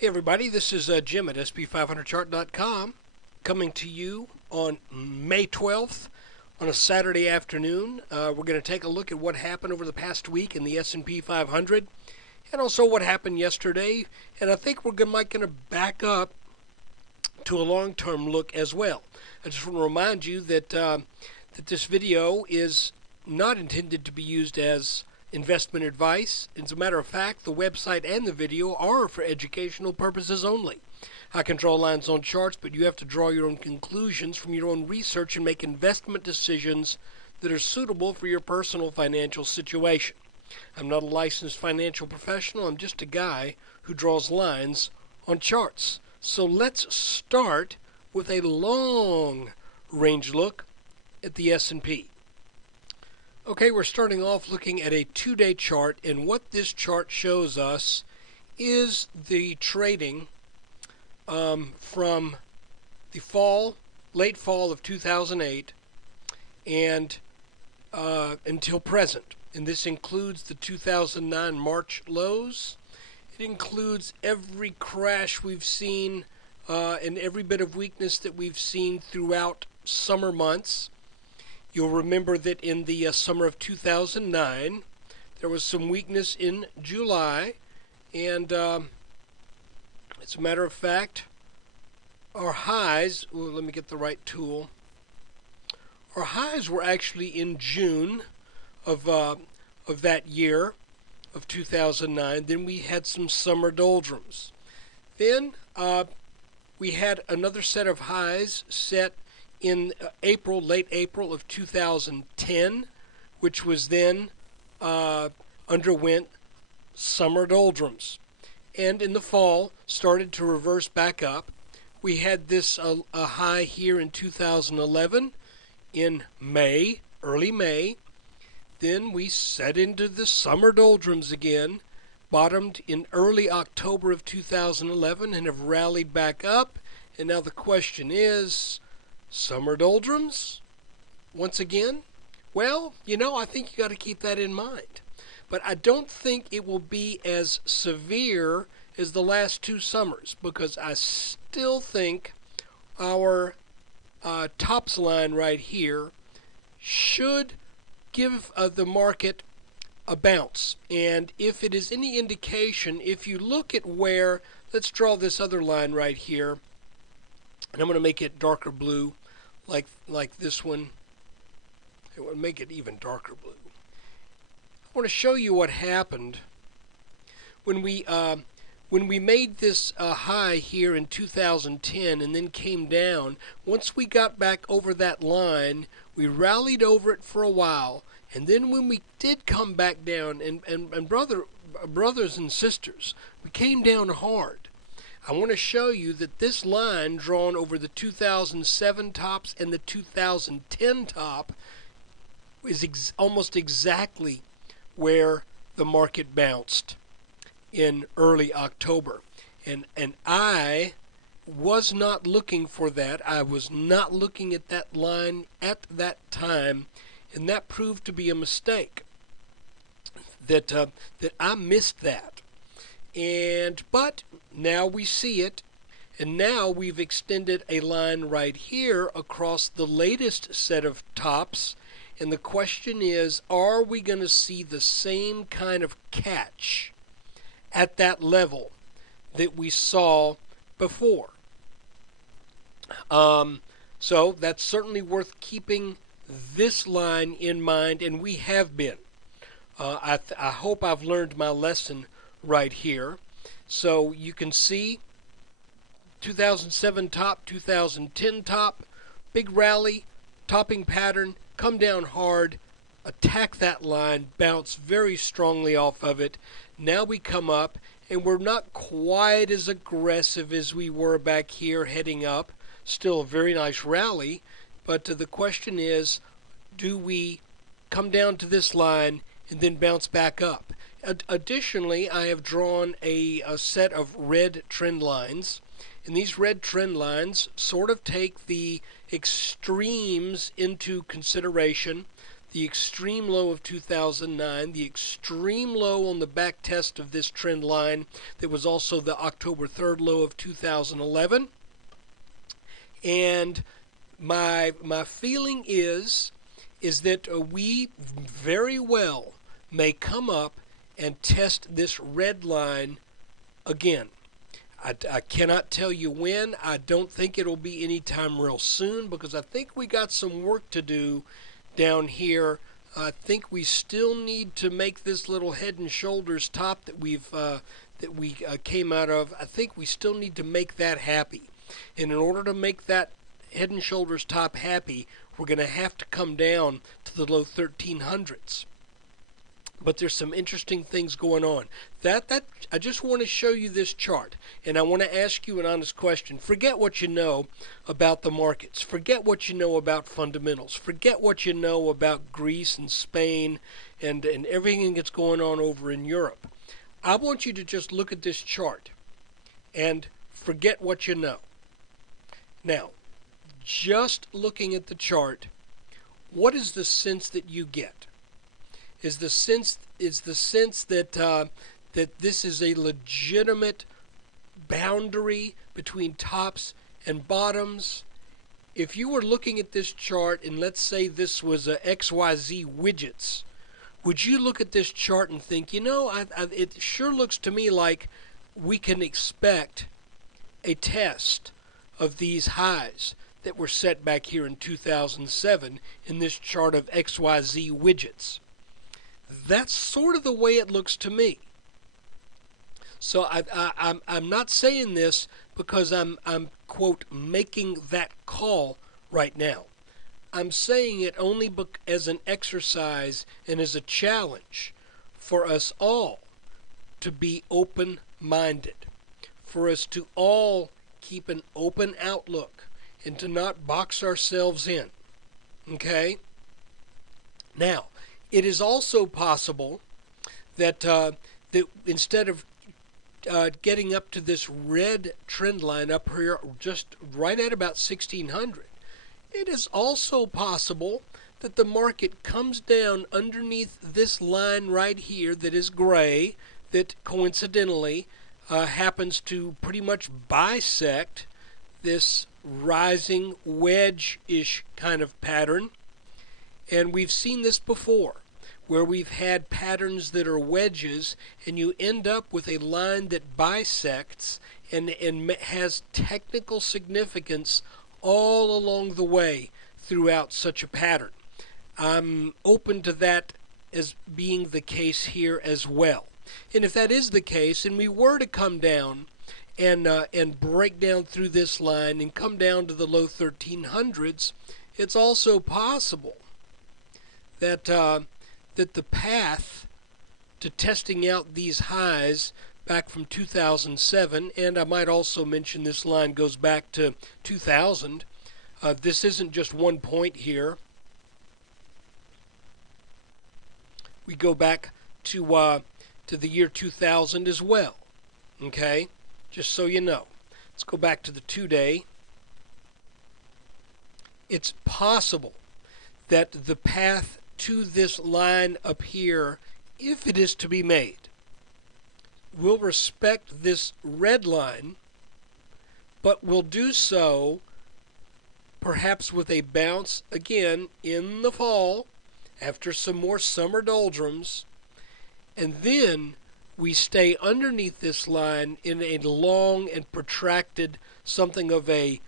Hey everybody, this is Jim at SP500chart.com coming to you on May 12th on a Saturday afternoon. We're going to take a look at what happened over the past week in the S&P 500 and also what happened yesterday. And I think we're going to back up to a long-term look as well. I just want to remind you that this video is not intended to be used as investment advice. As a matter of fact, the website and the video are for educational purposes only. I can draw lines on charts, but you have to draw your own conclusions from your own research and make investment decisions that are suitable for your personal financial situation. I'm not a licensed financial professional. I'm just a guy who draws lines on charts. So let's start with a long range look at the S&P. Okay, we're starting off looking at a 2-day chart, and what this chart shows us is the trading from the late fall of 2008 and until present. And this includes the 2009 March lows. It includes every crash we've seen and every bit of weakness that we've seen throughout summer months. You'll remember that in the summer of 2009, there was some weakness in July, and as a matter of fact, our highs, let me get the right tool, our highs were actually in June of that year of 2009. Then we had some summer doldrums. Then we had another set of highs set in late April of 2010, which was then underwent summer doldrums. And in the fall, started to reverse back up. We had this a high here in 2011 in May, early May. Then we set into the summer doldrums again, bottomed in early October of 2011 and have rallied back up. And now the question is, summer doldrums once again? Well, I think you got to keep that in mind. But I don't think it will be as severe as the last two summers, because I still think our tops line right here should give the market a bounce. And if it is any indication, if you look at where, let's draw this other line right here, and I'm going to make it darker blue, like this one. I want to make it even darker blue. I want to show you what happened when we made this high here in 2010 and then came down. Once we got back over that line, we rallied over it for a while, and then when we did come back down, and brothers and sisters, we came down hard. I want to show you that this line drawn over the 2007 tops and the 2010 top is almost exactly where the market bounced in early October. And I was not looking for that. I was not looking at that line at that time, and that proved to be a mistake. That I missed that. But now we see it, and now we've extended a line right here across the latest set of tops, and the question is, are we going to see the same kind of catch at that level that we saw before? So that's certainly worth keeping this line in mind, and we have been. I hope I've learned my lesson right here. So you can see 2007 top, 2010 top, big rally, topping pattern, come down hard, attack that line, bounce very strongly off of it. Now we come up, and we're not quite as aggressive as we were back here heading up. Still a very nice rally, but the question is, do we come down to this line and then bounce back up? Additionally, I have drawn a set of red trend lines, and these red trend lines sort of take the extremes into consideration. the extreme low of 2009, the extreme low on the back test of this trend line that was also the October 3rd low of 2011. And my feeling is that we very well may come up and test this red line again. I cannot tell you when. I don't think it'll be anytime real soon, because I think we got some work to do down here. I think we still need to make this little head and shoulders top that we came out of. I think we still need to make that happy. And in order to make that head and shoulders top happy, we're going to have to come down to the low 1300s. But there's some interesting things going on. I just want to show you this chart, and I want to ask you an honest question. Forget what you know about the markets. Forget what you know about fundamentals. Forget what you know about Greece and Spain and everything that's going on over in Europe. I want you to just look at this chart and forget what you know. Now, just looking at the chart, what is the sense that you get? Is the sense that that this is a legitimate boundary between tops and bottoms? If you were looking at this chart and let's say this was a XYZ widgets, would you look at this chart and think, it sure looks to me like we can expect a test of these highs that were set back here in 2007 in this chart of XYZ widgets? That's sort of the way it looks to me. So I'm not saying this because I'm quote making that call right now. I'm saying it only as an exercise and as a challenge for us all to be open-minded, for us to all keep an open outlook and to not box ourselves in. Okay? Now, it is also possible that that instead of getting up to this red trend line up here just right at about 1600, it is also possible that the market comes down underneath this line right here that is gray, that coincidentally happens to pretty much bisect this rising wedge-ish kind of pattern. And we've seen this before, where we've had patterns that are wedges, and you end up with a line that bisects and has technical significance all along the way throughout such a pattern. I'm open to that as being the case here as well. And if that is the case, and we were to come down and break down through this line and come down to the low 1300s, it's also possible that that the path to testing out these highs back from 2007, and I might also mention this line goes back to 2000. This isn't just one point here. We go back to the year 2000 as well. Okay, just so you know. Let's go back to the 2-day. It's possible that the path to this line up here, if it is to be made, will respect this red line, but will do so perhaps with a bounce again in the fall after some more summer doldrums, and then we stay underneath this line in a long and protracted something of a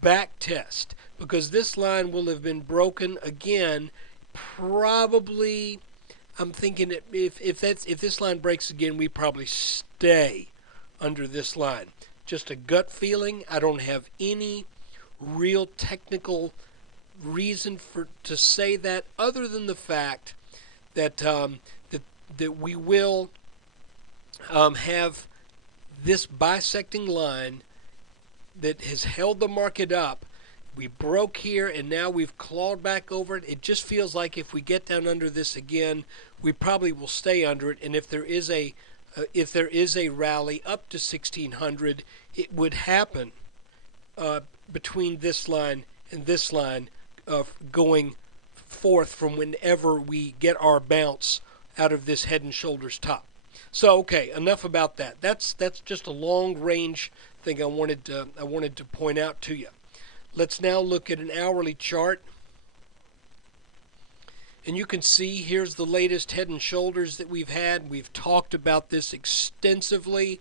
back test, because this line will have been broken again. Probably, I'm thinking if this line breaks again, we probably stay under this line. Just a gut feeling. I don't have any real technical reason to say that, other than the fact that that we will have this bisecting line that has held the market up. We broke here, and now we've clawed back over it. It just feels like if we get down under this again, we probably will stay under it. And if there is a rally up to 1600, it would happen between this line and this line, going forth from whenever we get our bounce out of this head and shoulders top. So okay, enough about that. That's just a long range thing I wanted to point out to you. Let's now look at an hourly chart. And you can see here's the latest head and shoulders that we've had. We've talked about this extensively.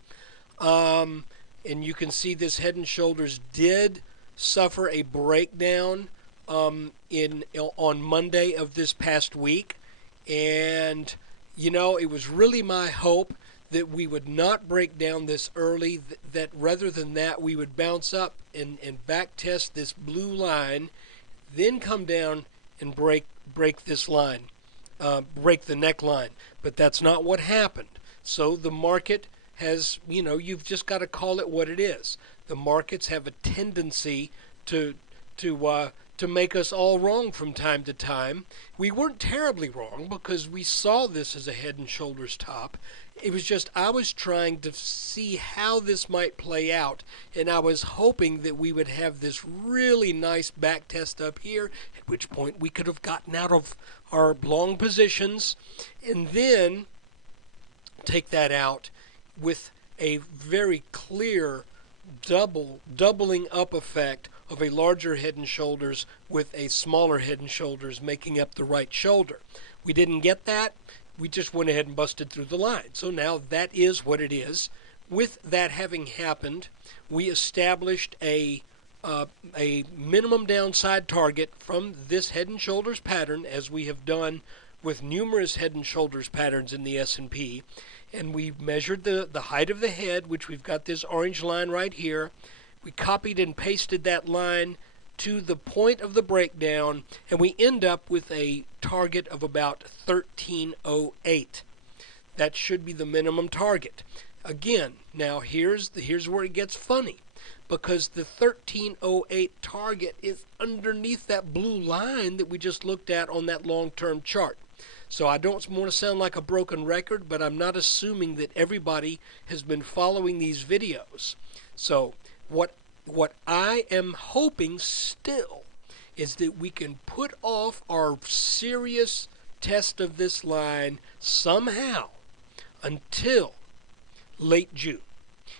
And you can see this head and shoulders did suffer a breakdown on Monday of this past week. And, you know, it was really my hope that we would not break down this early, that rather than that we would bounce up and back test this blue line, then come down and break this line, break the neckline. But that's not what happened. So the market has, you know, you've just got to call it what it is. The markets have a tendency to make us all wrong from time to time. We weren't terribly wrong because we saw this as a head and shoulders top. It was just I was trying to see how this might play out, and I was hoping that we would have this really nice back test up here, at which point we could have gotten out of our long positions and then take that out with a very clear doubling up effect of a larger head and shoulders with a smaller head and shoulders making up the right shoulder. We didn't get that. We just went ahead and busted through the line. So now that is what it is. With that having happened, we established a minimum downside target from this head and shoulders pattern, as we have done with numerous head and shoulders patterns in the S&P. And we measured the height of the head, which we've got this orange line right here. We copied and pasted that line to the point of the breakdown, and we end up with a target of about 1308. That should be the minimum target. Again, now here's where it gets funny, because the 1308 target is underneath that blue line that we just looked at on that long-term chart. So I don't want to sound like a broken record, but I'm not assuming that everybody has been following these videos. So what I am hoping still is that we can put off our serious test of this line somehow until late June.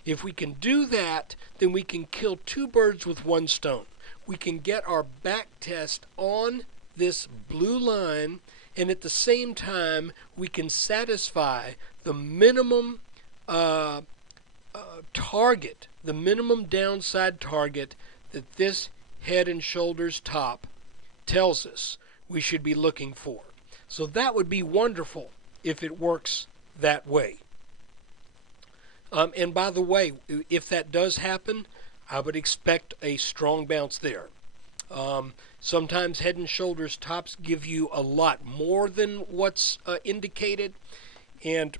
If we can do that, then we can kill two birds with one stone. We can get our back test on this blue line, and at the same time we can satisfy the minimum target, the minimum downside target that this head and shoulders top tells us we should be looking for. So that would be wonderful if it works that way. And by the way, if that does happen, I would expect a strong bounce there. Sometimes head and shoulders tops give you a lot more than what's indicated, and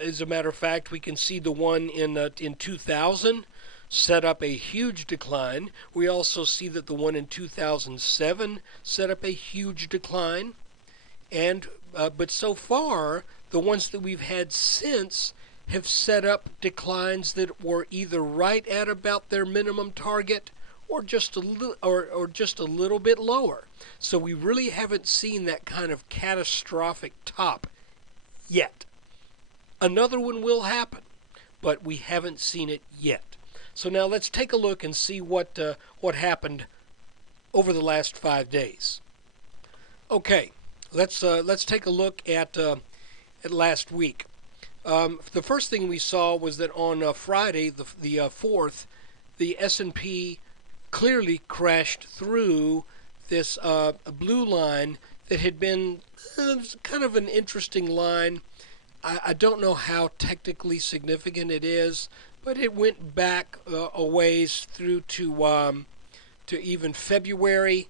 as a matter of fact, we can see the one in 2000 set up a huge decline. We also see that the one in 2007 set up a huge decline, and but so far the ones that we've had since have set up declines that were either right at about their minimum target or just a little bit lower. So we really haven't seen that kind of catastrophic top yet. Another one will happen, but we haven't seen it yet. So now let's take a look and see what happened over the last 5 days. Okay, let's take a look at last week. The first thing we saw was that on Friday, the 4th, the S&P clearly crashed through this blue line that had been kind of an interesting line. I don't know how technically significant it is, but it went back a ways through to even February,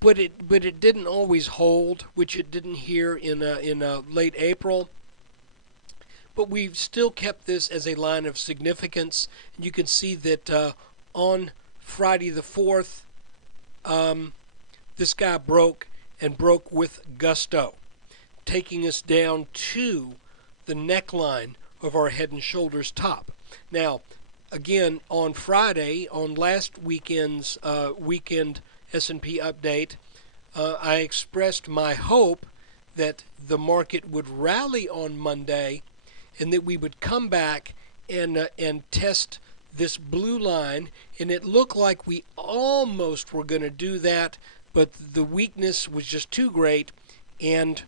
but it didn't always hold, which it didn't here in late April. But we've still kept this as a line of significance. And you can see that on Friday the 4th, this guy broke with gusto, taking us down to the neckline of our head and shoulders top. Now, again, on Friday, on last weekend's weekend S&P update, I expressed my hope that the market would rally on Monday and that we would come back and test this blue line, and it looked like we almost were going to do that, but the weakness was just too great, and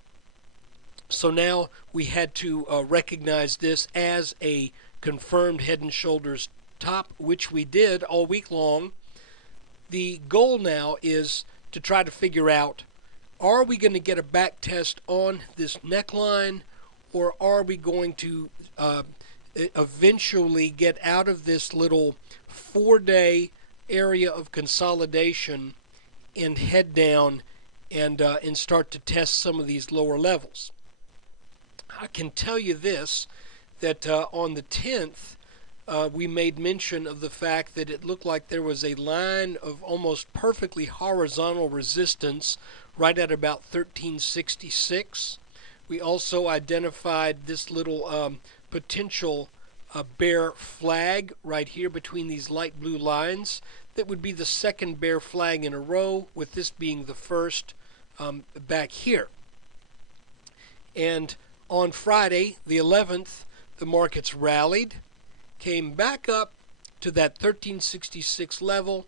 so now we had to recognize this as a confirmed head and shoulders top, which we did all week long. The goal now is to try to figure out, are we going to get a back test on this neckline, or are we going to eventually get out of this little 4-day area of consolidation and head down and start to test some of these lower levels. I can tell you this, that on the 10th, we made mention of the fact that it looked like there was a line of almost perfectly horizontal resistance right at about 1366. We also identified this little potential bear flag right here between these light blue lines. That would be the second bear flag in a row, with this being the first back here. And on Friday, the 11th, the markets rallied, came back up to that 1366 level,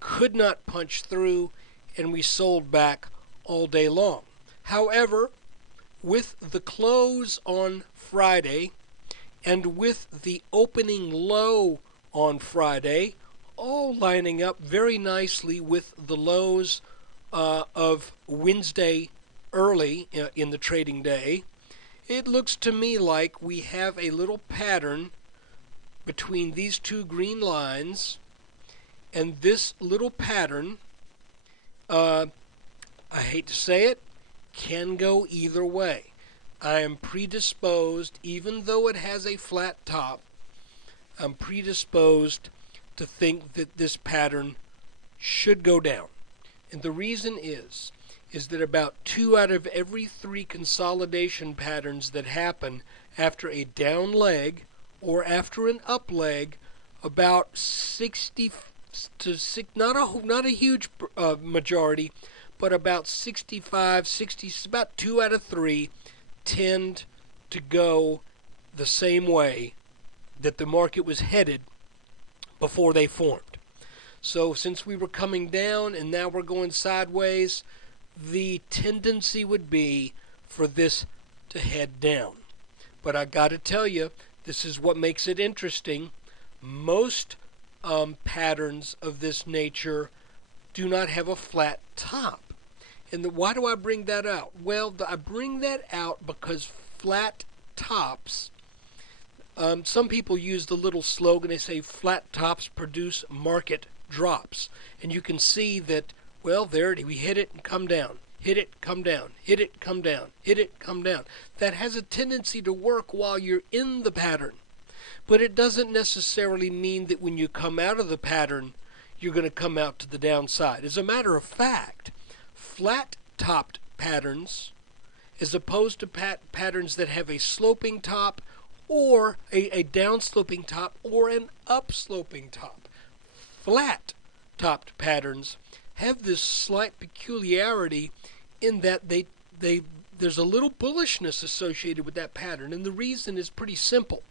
could not punch through, and we sold back all day long. However, with the close on Friday and with the opening low on Friday, all lining up very nicely with the lows of Wednesday early in the trading day, it looks to me like we have a little pattern between these two green lines, and this little pattern, I hate to say it, can go either way. I am predisposed, even though it has a flat top, I'm predisposed to think that this pattern should go down. And the reason is that about 2 out of every 3 consolidation patterns that happen after a down leg or after an up leg, about 60 to 6, not a huge majority, but about 65, 60, about 2 out of 3 tend to go the same way that the market was headed before they formed. So since we were coming down and now we're going sideways, the tendency would be for this to head down. But I got to tell you, this is what makes it interesting. Most patterns of this nature do not have a flat top. And why do I bring that out? Well, I bring that out because flat tops, some people use the little slogan, they say flat tops produce market drops. And you can see that, well, there we hit it and come down. Hit it, come down. Hit it, come down. Hit it, come down. That has a tendency to work while you're in the pattern. But it doesn't necessarily mean that when you come out of the pattern, you're going to come out to the downside. As a matter of fact, flat-topped patterns, as opposed to patterns that have a sloping top or a down-sloping top or an up-sloping top, flat-topped patterns have this slight peculiarity in that there's a little bullishness associated with that pattern, and the reason is pretty simple.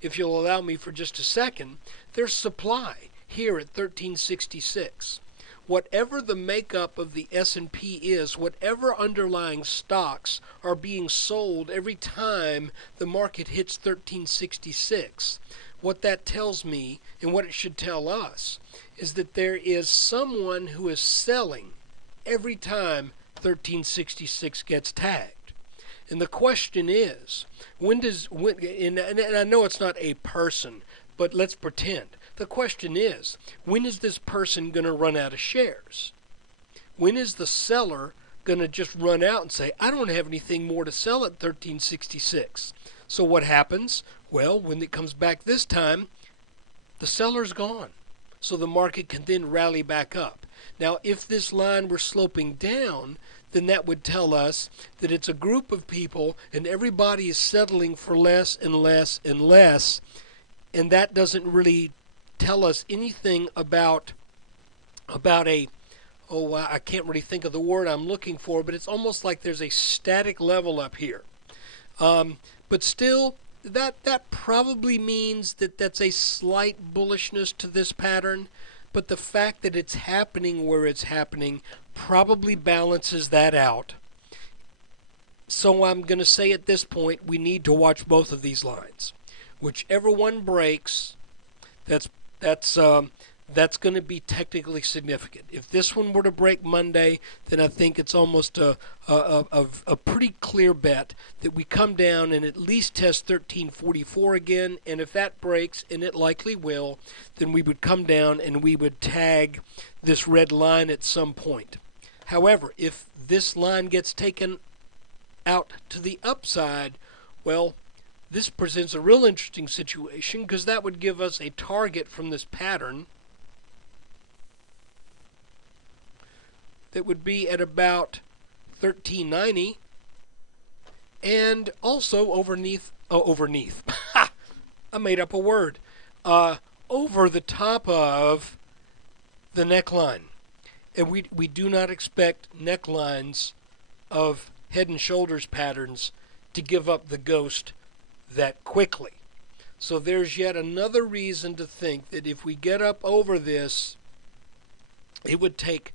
If you'll allow me for just a second, there's supply here at 1366. Whatever the makeup of the S&P is, whatever underlying stocks are being sold every time the market hits 1366, what that tells me, and what it should tell us, is that there is someone who is selling every time 1366 gets tagged. And the question is, and I know it's not a person, but let's pretend. The question is, when is this person going to run out of shares? When is the seller going to just run out and say, I don't have anything more to sell at 1366? So what happens? Well, when it comes back this time, the seller's gone. So the market can then rally back up. Now, if this line were sloping down, then that would tell us that it's a group of people and everybody is settling for less and less and less, and that doesn't really tell us anything about a I can't really think of the word I'm looking for, but it's almost like there's a static level up here. But still, that probably means that that's a slight bullishness to this pattern, but the fact that it's happening where it's happening probably balances that out. So I'm going to say at this point we need to watch both of these lines. Whichever one breaks, that's going to be technically significant. If this one were to break Monday, then I think it's almost a pretty clear bet that we come down and at least test 1344 again. And if that breaks, and it likely will, then we would come down and we would tag this red line at some point. However, if this line gets taken out to the upside, well, this presents a real interesting situation because that would give us a target from this pattern that would be at about 1390 and also overneath I made up a word, over the top of the neckline. And we do not expect necklines of head and shoulders patterns to give up the ghost that quickly. So there's yet another reason to think that if we get up over this, it would take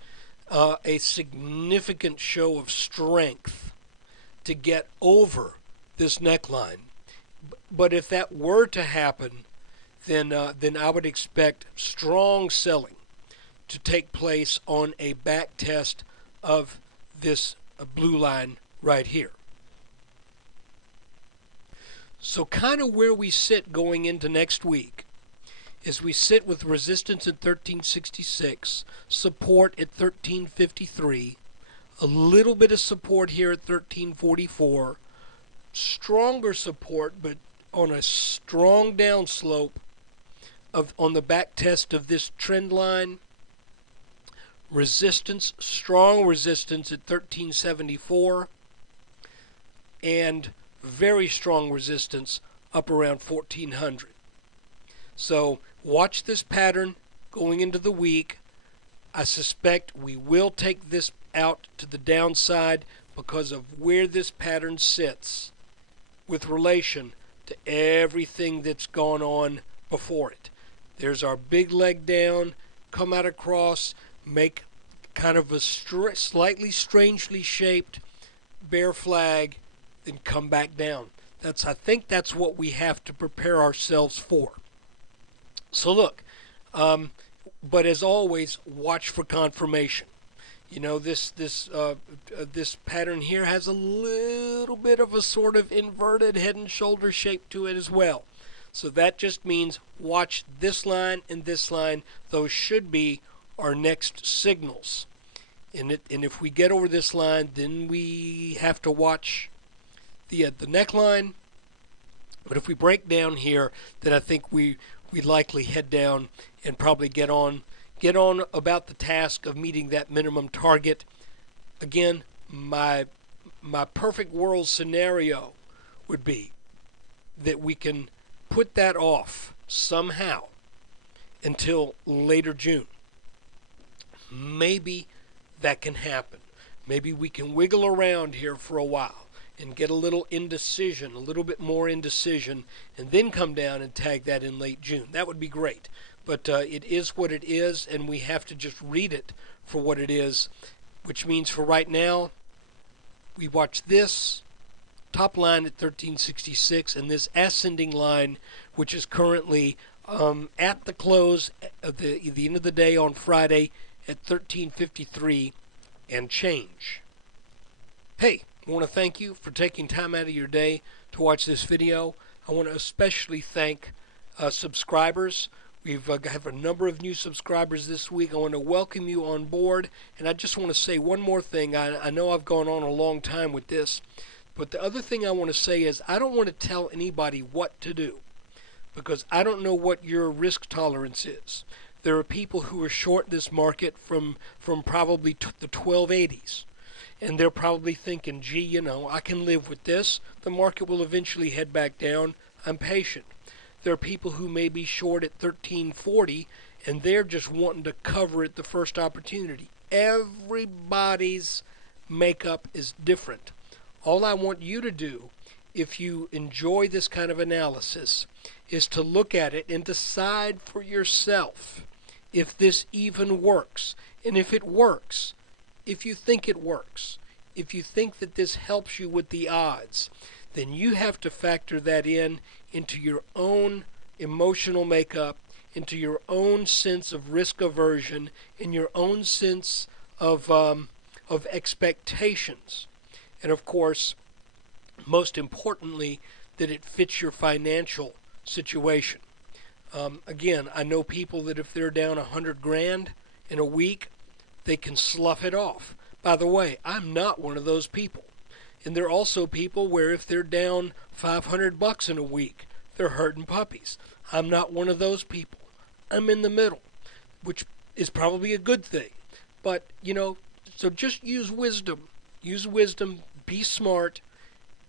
a significant show of strength to get over this neckline. But if that were to happen, then I would expect strong selling to take place on a back test of this blue line right here. So kind of where we sit going into next week is we sit with resistance at 1366, support at 1353, a little bit of support here at 1344, stronger support but on a strong downslope on the back test of this trend line. Resistance, strong resistance at 1374, and very strong resistance up around 1400. So watch this pattern going into the week. I suspect we will take this out to the downside because of where this pattern sits with relation to everything that's gone on before it. There's our big leg down, come out across, make kind of a slightly strangely shaped bear flag, then come back down. I think that's what we have to prepare ourselves for. So look, but as always, watch for confirmation. You know, this pattern here has a little bit of a sort of inverted head and shoulder shape to it as well. So that just means watch this line and this line. Those should be our next signals. And if we get over this line, then we have to watch the neckline. But if we break down here, then I think we likely head down and probably get on about the task of meeting that minimum target. Again, my perfect world scenario would be that we can put that off somehow until later June. Maybe that can happen. Maybe we can wiggle around here for a while and get a little indecision, a little bit more indecision, and then come down and tag that in late June. That would be great. But it is what it is, and we have to just read it for what it is, which means for right now, we watch this top line at 1366 and this ascending line, which is currently at the close of the end of the day on Friday at 1353 and change. Hey, I want to thank you for taking time out of your day to watch this video. I want to especially thank subscribers. We've have a number of new subscribers this week. I want to welcome you on board, and I just want to say one more thing. I know I've gone on a long time with this, but the other thing I want to say is I don't want to tell anybody what to do because I don't know what your risk tolerance is. There are people who are short this market from probably the 1280s. And they're probably thinking, gee, you know, I can live with this. The market will eventually head back down. I'm patient. There are people who may be short at 1340, and they're just wanting to cover at the first opportunity. Everybody's makeup is different. All I want you to do, if you enjoy this kind of analysis, is to look at it and decide for yourself if this even works. And if it works, if you think it works, if you think that this helps you with the odds, then you have to factor that into your own emotional makeup, into your own sense of risk aversion, in your own sense of expectations. And of course, most importantly, that it fits your financial situation. Again, I know people that if they're down 100 grand in a week, they can slough it off. By the way, I'm not one of those people. And there are also people where if they're down $500 in a week, they're hurting puppies. I'm not one of those people. I'm in the middle, which is probably a good thing. But, so just use wisdom. Use wisdom. Be smart.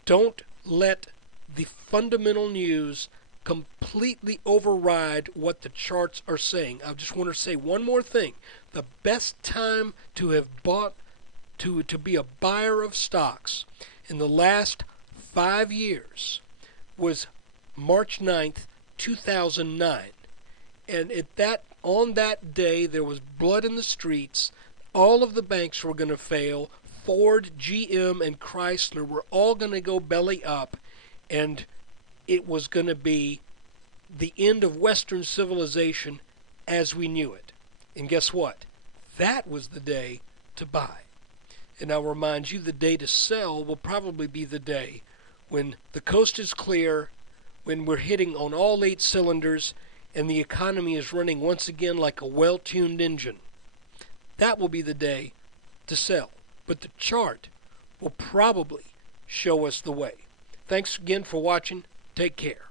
Don't let the fundamental news completely override what the charts are saying. I just want to say one more thing. The best time to have bought, to be a buyer of stocks in the last 5 years was March 9th, 2009. And on that day, there was blood in the streets. All of the banks were going to fail. Ford, GM, and Chrysler were all going to go belly up. And it was going to be the end of Western civilization as we knew it. And guess what? That was the day to buy. And I'll remind you, the day to sell will probably be the day when the coast is clear, when we're hitting on all 8 cylinders, and the economy is running once again like a well-tuned engine. That will be the day to sell. But the chart will probably show us the way. Thanks again for watching. Take care.